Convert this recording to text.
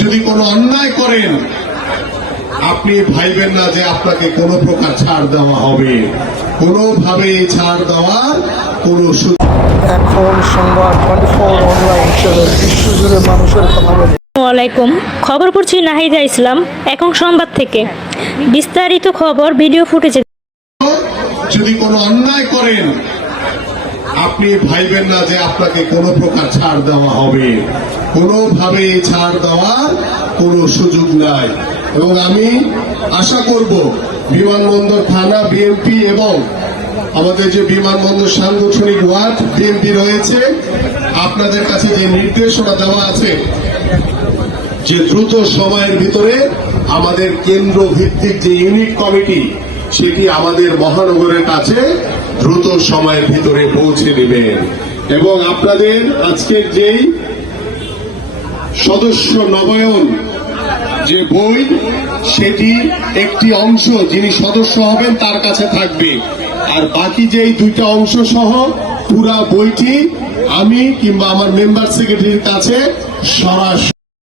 যদি কোনো অন্যায় করেন আপনি ভাইবেন না যে আপনাকে কোনো প্রকার ছাড় দেওয়া হবে, কোনোভাবে ছাড় দেওয়ার কোনো সুযোগ। এখন সংবাদ 24 অনলাইন চ্যানেল বিশ্বজুড়ে মানুষের কথা বলে। আসসালামাইকুম, খবর পড়ছি নাহিদা ইসলাম এখন সংবাদ থেকে। বিস্তারিত খবর ভিডিও ফুটেজে। যদি কোনো অন্যায় করেন আপনি ভাইবেন না যে আপনাকে কোনো প্রকার ছাড় দেওয়া হবে, কোনোভাবে ছাড় দেওয়ার কোনো সুযোগ নাই। এবং আমি আশা করব বিমানবন্দর থানা বিএনপি এবং আমাদের যে বিমানবন্দর সাংগঠনিক ওয়ার্ড বিএনপি রয়েছে, আপনাদের কাছে যে নির্দেশনা দেওয়া আছে যে দ্রুত সময়ের ভিতরে আমাদের কেন্দ্র ভিত্তিক যে ইউনিট কমিটি সেটি আমাদের মহানগরের কাছে দ্রুত সময়ের ভিতরে পৌঁছে দিবেন। এবং আপনাদের আজকের যেই সদস্য নবায়ন যে বই, সেটি একটি অংশ যিনি সদস্য হবেন তার কাছে থাকবে, আর বাকি যেই দুইটা অংশ সহ পুরা বইটি আমি কিংবা আমার মেম্বার সেক্রেটারির কাছে সরাসরি